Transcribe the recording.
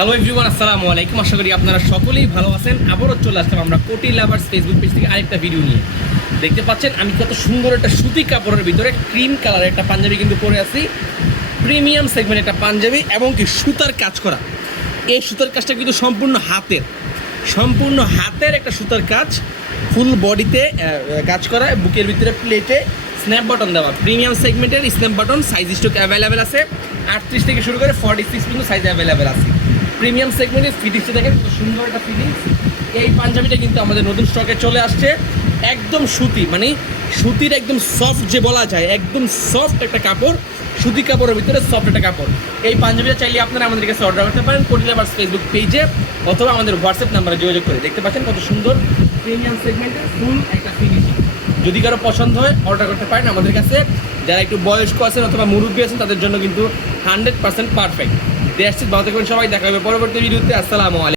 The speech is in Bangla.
হ্যালো এভরিওয়ান, আসসালামু আলাইকুম। আশা করি আপনারা সকলেই ভালো আছেন। আবারও চলে আসলাম আমরা কোটি লাভার্স ফেসবুক পেজ থেকে আরেকটা ভিডিও নিয়ে। দেখতে পাচ্ছেন আমি কত সুন্দর একটা সুতি কাপড়ের ভিতরে ক্রিম কালারের একটা পাঞ্জাবি কিন্তু পরে আছি। প্রিমিয়াম সেগমেন্ট একটা পাঞ্জাবি এবং কি সুতার কাজ করা। এই সুতার কাজটা কিন্তু সম্পূর্ণ হাতের একটা সুতার কাজ, ফুল বডিতে কাজ করা, বুকের ভিতরে প্লেটে স্ন্যাপ বাটন দেওয়া। প্রিমিয়াম সেগমেন্টের snap button size stock available আছে। 38 থেকে শুরু করে 46 পর্যন্ত সাইজ অ্যাভেলেবেল আছে। প্রিমিয়াম সেগমেন্টের ফিটিংসটা দেখেন কত সুন্দর একটা ফিটিংস। এই পাঞ্জাবিটা কিন্তু আমাদের নতুন স্টকে চলে আসছে। একদম সুতি, মানে সুতির একদম সফট যে বলা যায়, একদম সফট একটা কাপড়, সুতি কাপড়ের ভিতরে সফট একটা কাপড়। এই পাঞ্জাবিটা চাইলে আপনারা আমাদের কাছে অর্ডার করতে পারেন কোটি লাভার্স ফেসবুক পেজে অথবা আমাদের হোয়াটসঅ্যাপ নাম্বারে যোগাযোগ করে। দেখতে পাচ্ছেন কত সুন্দর প্রিমিয়াম সেগমেন্টের ফুল একটা ফিনিশিং। যদি কারো পছন্দ হয় অর্ডার করতে পারেন আমাদের কাছে। যারা একটু বয়স্ক আছেন অথবা মুরব্বী আছেন তাদের জন্য কিন্তু 100% পারফেক্ট। দেশ ভালো থাকবেন সবাই, দেখা হবে পরবর্তী ভিডিওতে। আসসালামু আলাইকুম।